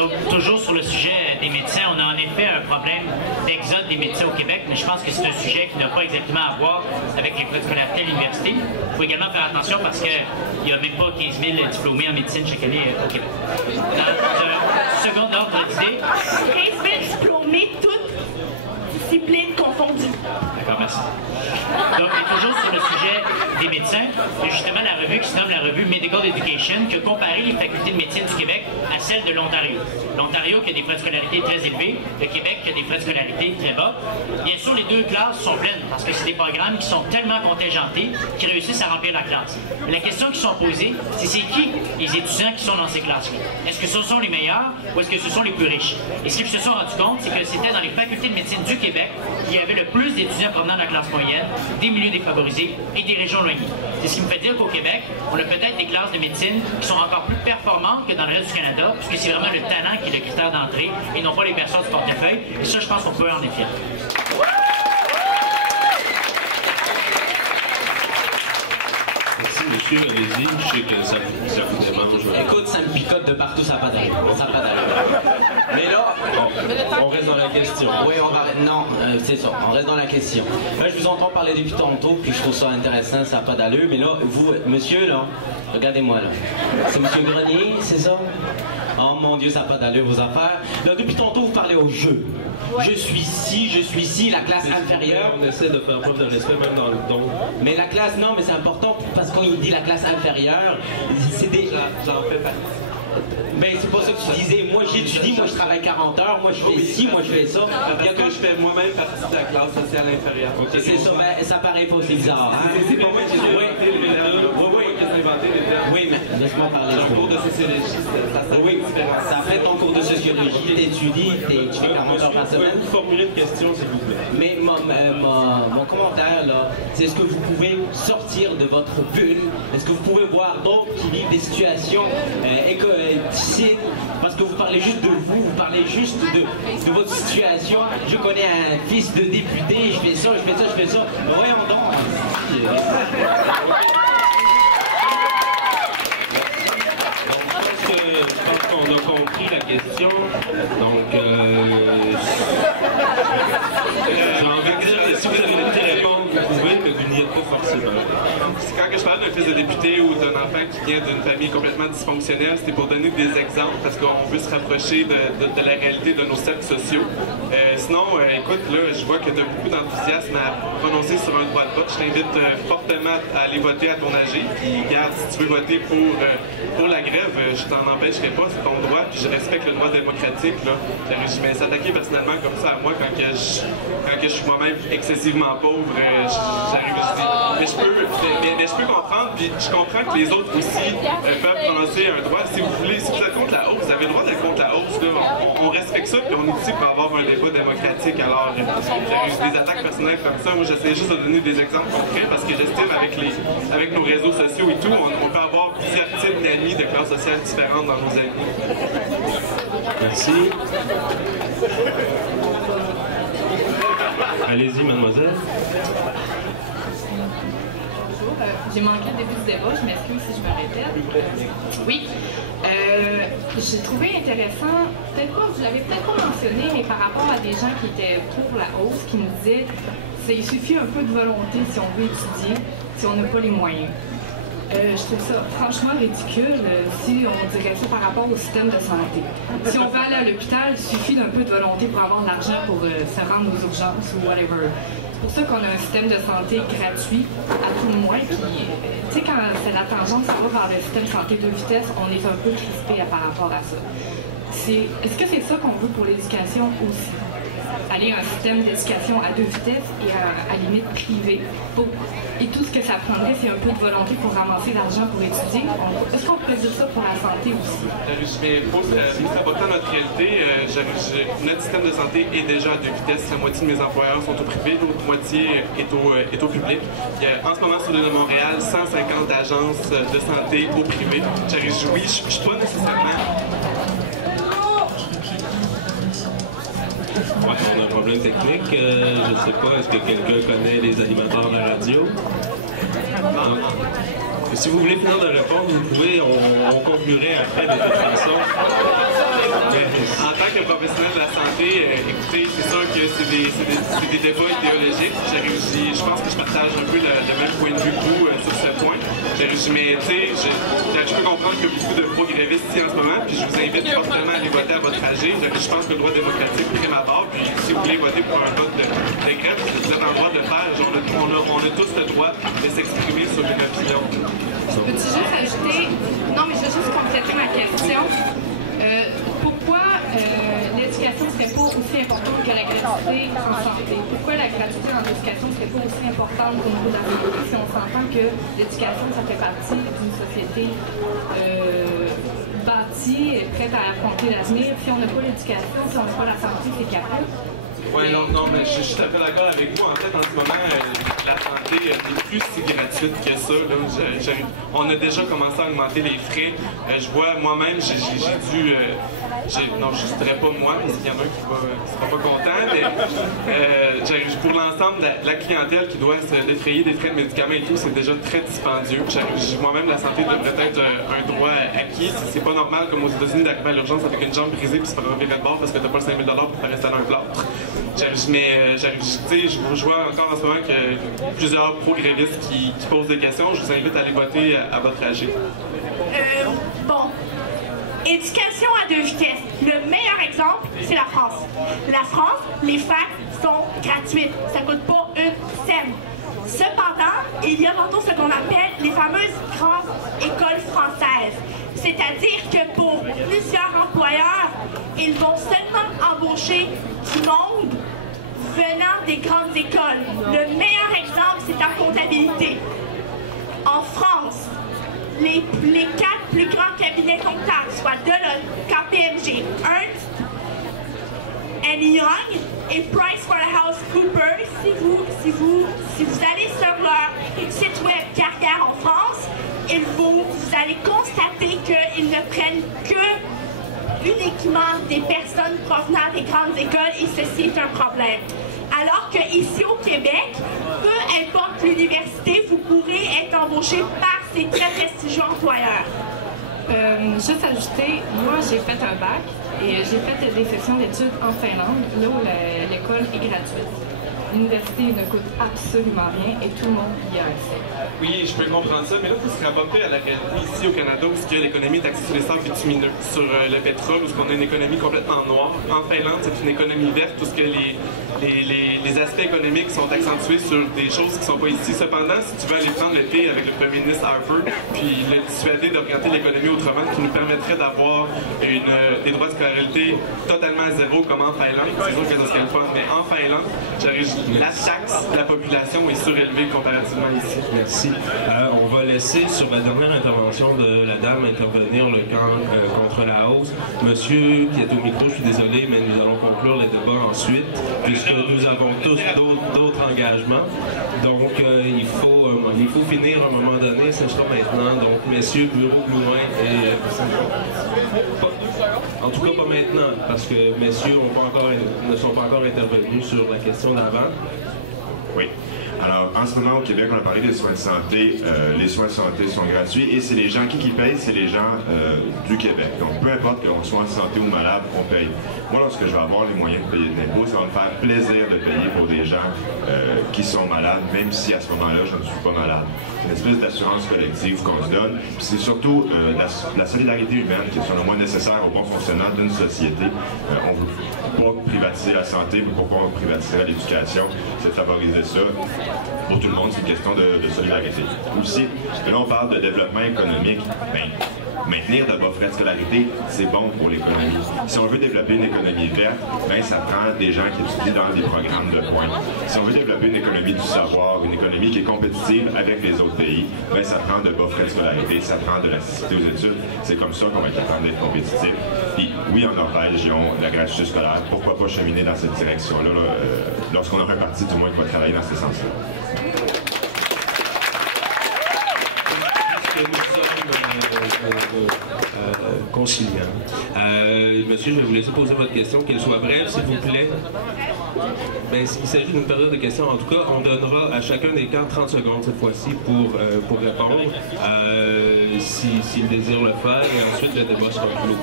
Donc, toujours sur le sujet des médecins, on a en effet un problème d'exode des médecins au Québec, mais je pense que c'est un sujet qui n'a pas exactement à voir avec les frais de scolarité à l'université. Il faut également faire attention parce qu'il n'y a même pas 15 000 diplômés en médecine chaque année au Québec. Dans un second ordre d'idée... 15 000 diplômés, toutes disciplines confondues. D'accord, merci. Donc, on est toujours sur le sujet des médecins. Il y a justement la revue qui se nomme la revue Medical Education qui a comparé les facultés de médecine du Québec à celles de l'Ontario. L'Ontario qui a des frais de scolarité très élevés, le Québec qui a des frais de scolarité très bas. Bien sûr, les deux classes sont pleines parce que c'est des programmes qui sont tellement contingentés qu'ils réussissent à remplir la classe. Mais la question qui sont posées, c'est qui les étudiants qui sont dans ces classes-là? Est-ce que ce sont les meilleurs ou est-ce que ce sont les plus riches? Et ce qu'ils se sont rendus compte, c'est que c'était dans les facultés de médecine du Québec qu'il y avait le plus d'étudiants provenant de la classe moyenne, des milieux défavorisés et des régions éloignées. C'est ce qui me fait dire qu'au Québec, on a peut-être des classes de médecine qui sont encore plus performantes que dans le reste du Canada, puisque c'est vraiment le talent qui est le critère d'entrée et non pas les personnes du portefeuille. Et ça, je pense qu'on peut en être fier. Merci, monsieur. Allez-y. Je sais que ça vous démange. Écoute, ça me picote de partout, ça n'a pas d'allure. Ça n'a pas d'allure. Mais là, On reste dans la question. oui, on va... Non, c'est ça, on reste dans la question. Là, je vous entends parler depuis tantôt, puis je trouve ça intéressant, ça n'a pas d'allure. Mais là, vous, monsieur, là, regardez-moi, là. C'est monsieur Grenier, c'est ça? Oh mon Dieu, ça n'a pas d'allure, vos affaires. Là, depuis tantôt, vous parlez au jeu. Ouais. Je suis ci, la classe inférieure. On essaie de faire preuve de respect même dans le don. Mais la classe, non, mais c'est important, parce qu'on dit la classe inférieure, c'est déjà... J'en fais partie. Ben, c'est pas ça que tu disais. Moi, j'étudie, moi, je travaille 40 heures, moi, je fais ci, moi, je fais ça. Parce que je fais moi-même partie de la classe sociale inférieure. C'est ça, mais ça paraît pas aussi bizarre. Hein? C'est pas moi qui ai inventé les termes. Oui, mais laisse-moi parler. Dans le cours de sociologie, ça oui, ça fait ton cours de sociologie, t'étudies, tu fais 40 heures par semaine. Vous formuler une question, s'il vous plaît. Mais mon commentaire, là, c'est est-ce que vous pouvez sortir de votre bulle? Est-ce que vous pouvez voir d'autres qui vivent des situations difficiles? Parce que vous parlez juste de vous parlez juste de votre situation. Je connais un fils de député, je fais ça. Voyons donc. Je pense qu'on a compris la question. Donc, j'ai envie de dire que si vous avez une réponse, vous pouvez, mais vous n'y êtes pas forcément. Quand je parle d'un fils de député ou d'un enfant qui vient d'une famille complètement dysfonctionnelle, c'était pour donner des exemples, parce qu'on veut se rapprocher de la réalité de nos cercles sociaux. Sinon, écoute, là, je vois que tu as beaucoup d'enthousiasme à prononcer sur un droit de vote. Je t'invite fortement à aller voter à ton âge. Puis, regarde, si tu veux voter pour la grève, je t'en empêcherai pas, c'est ton droit, puis je respecte le droit démocratique. Là. Mais s'attaquer personnellement comme ça à moi quand je suis moi-même excessivement pauvre, j'arrive ici. Mais je peux comprendre, puis je comprends que les autres aussi peuvent prononcer un droit. Si vous êtes contre la hausse, vous avez le droit d'être contre la hausse. Là. On respecte ça, puis on est ici pour avoir un débat démocratique. Alors, des attaques personnelles comme ça, moi j'essaie juste de donner des exemples concrets parce que j'estime avec nos réseaux sociaux et tout, on peut avoir plusieurs types d'amis de classes sociales différentes dans nos amis. Merci. Allez-y, mademoiselle. Bonjour. J'ai manqué le début du débat, je m'excuse si je me répète. Oui. J'ai trouvé intéressant, peut-être pas, vous l'avez peut-être pas mentionné, mais par rapport à des gens qui étaient pour la hausse, qui nous disaient qu'il suffit un peu de volonté si on veut étudier, si on n'a pas les moyens. Je trouve ça franchement ridicule si on dirait ça par rapport au système de santé. Si on veut aller à l'hôpital, il suffit d'un peu de volonté pour avoir de l'argent pour se rendre aux urgences ou whatever. C'est pour ça qu'on a un système de santé gratuit à tout le moins. Puis, tu sais, quand c'est la tangente, ça va vers le système de santé de vitesse, on est un peu crispé par rapport à ça. Est-ce que c'est ça qu'on veut pour l'éducation aussi? Aller à un système d'éducation à 2 vitesses et à limite privé. Et tout ce que ça prendrait, c'est un peu de volonté pour ramasser l'argent pour étudier. Est-ce qu'on peut dire ça pour la santé aussi? Mais pour s'apporter à notre réalité, notre système de santé est déjà à 2 vitesses. La moitié de mes employeurs sont au privé, l'autre moitié est au public. Il y a en ce moment sur l'île de Montréal 150 agences de santé au privé. Je ne suis pas nécessairement... Ouais, on a un problème technique. Je ne sais pas, est-ce que quelqu'un connaît les animateurs de la radio? Non. Si vous voulez finir de répondre, vous pouvez, on conclurait après de toute façon. professionnels de la santé, écoutez, c'est sûr que c'est des débats idéologiques. Je pense que je partage un peu le même point de vue que vous sur ce point. Mais tu sais, je peux comprendre qu'il y a beaucoup de pro-grévistes ici en ce moment, puis je vous invite fortement à aller voter à votre âge. Je pense que le droit démocratique prime à bord, puis si vous voulez voter pour un vote de grève, vous êtes en droit de le faire. Genre, on a tous le droit de s'exprimer sur une opinion. Peux-tu juste ajouter... Non, mais je veux juste compléter ma question. Pourquoi l'éducation ne serait pas aussi importante que la gratuité en santé? Pourquoi la gratuité en éducation ne serait pas aussi importante qu'au niveau de la santé? Si on s'entend que l'éducation, ça fait partie d'une société bâtie et prête à affronter l'avenir. Si on n'a pas l'éducation, si on n'a pas la santé, c'est capable. Oui, non, mais je suis tout à fait d'accord avec vous. En fait, en ce moment, la santé n'est plus si gratuite que ça. Là. On a déjà commencé à augmenter les frais. Je vois, moi-même, j'ai dû... non, je ne dirais pas moi, parce qu'il y en a un qui ne sera pas content, mais pour l'ensemble de la clientèle qui doit se défrayer des frais de médicaments et tout, c'est déjà très dispendieux. Moi-même, la santé devrait être un droit acquis. C'est pas normal, comme aux États-Unis, d'arriver à l'urgence avec une jambe brisée puis se faire revirer de bord parce que tu n'as pas le 5 000 pour faire installer un plâtre. Je vois encore en ce moment que plusieurs pro-grévistes qui posent des questions. Je vous invite à aller voter à votre âge. Bon. Éducation à deux vitesses. Le meilleur exemple, c'est la France. La France, les facs sont gratuites. Ça ne coûte pas une scène. Cependant, il y a tantôt ce qu'on appelle les fameuses grandes écoles françaises. C'est-à-dire que pour plusieurs employeurs, ils vont seulement embaucher du monde venant des grandes écoles. Le meilleur exemple, c'est en comptabilité. En France, les 4 plus grands cabinets comptables, soit Deloitte, KPMG, Ernst & Young et PricewaterhouseCoopers, si vous allez sur leur site web carrière en France, vous allez constater qu'ils ne prennent que uniquement des personnes provenant des grandes écoles et ceci est un problème. Alors qu'ici au Québec, peu importe l'université, vous pourrez être embauché par ces très prestigieux employeurs. Juste ajouter, moi j'ai fait un bac et j'ai fait des sessions d'études en Finlande, là où l'école est gratuite. L'université ne coûte absolument rien et tout le monde y a accès. Oui, je peux comprendre ça, mais là, il faut se rapporter à la réalité ici au Canada où l'économie est axée sur les sables bitumineux, sur le pétrole, où on a une économie complètement noire. En Finlande, c'est une économie verte, où les aspects économiques sont accentués sur des choses qui ne sont pas ici. Cependant, si tu veux aller prendre le thé avec le premier ministre Harper, puis le dissuader d'orienter l'économie autrement, qui nous permettrait d'avoir des droits de scolarité totalement à zéro, comme en Finlande, c'est sûr que ça serait le fun, mais en Finlande, la taxe de la population est surélevée comparativement ici. Merci. On va laisser sur la dernière intervention de la dame intervenir le camp contre la hausse. Monsieur qui est au micro, je suis désolé, mais nous allons conclure les débats ensuite, puisque nous avons tous d'autres engagements. Donc, il faut finir à un moment donné, ce sera maintenant. Donc, messieurs, Bureau, Blouin et... En tout cas, pas maintenant, parce que messieurs ne sont pas encore intervenus sur la question d'avant. Oui. Alors, en ce moment, au Québec, on a parlé des soins de santé. Les soins de santé sont gratuits et c'est les gens qui payent, c'est les gens du Québec. Donc, peu importe qu'on soit en santé ou malade, on paye. Moi, lorsque je vais avoir les moyens de payer de l'impôt, ça va me faire plaisir de payer pour des gens qui sont malades, même si à ce moment-là, je ne suis pas malade. C'est une espèce d'assurance collective qu'on se donne. C'est surtout la solidarité humaine qui est, selon moi, nécessaire au bon fonctionnement d'une société. On ne veut pas privatiser la santé, mais pourquoi on privatiserait l'éducation? C'est de favoriser ça. Pour tout le monde, c'est une question de solidarité. Aussi, là, on parle de développement économique. Ben, maintenir de bas frais de scolarité, c'est bon pour l'économie. Si on veut développer une économie verte, ben, ça prend des gens qui étudient dans des programmes de pointe. Si on veut développer une économie du savoir, une économie qui est compétitive avec les autres pays, ben, ça prend de bas frais de scolarité, ça prend de l'assister aux études. C'est comme ça qu'on va être capable d'être compétitif. Puis, oui, en Norvège, ils ont la gratuité scolaire. Pourquoi pas cheminer dans cette direction-là, lorsqu'on aura un parti, du moins, qui va travailler dans ce sens-là. Conciliant. Monsieur, je vais vous laisser poser votre question, qu'elle soit brève, s'il vous plaît. Ben, il s'agit d'une période de questions. En tout cas, on donnera à chacun des camps 30 secondes cette fois-ci pour répondre, s'il désire le faire, et ensuite le débat sera clos.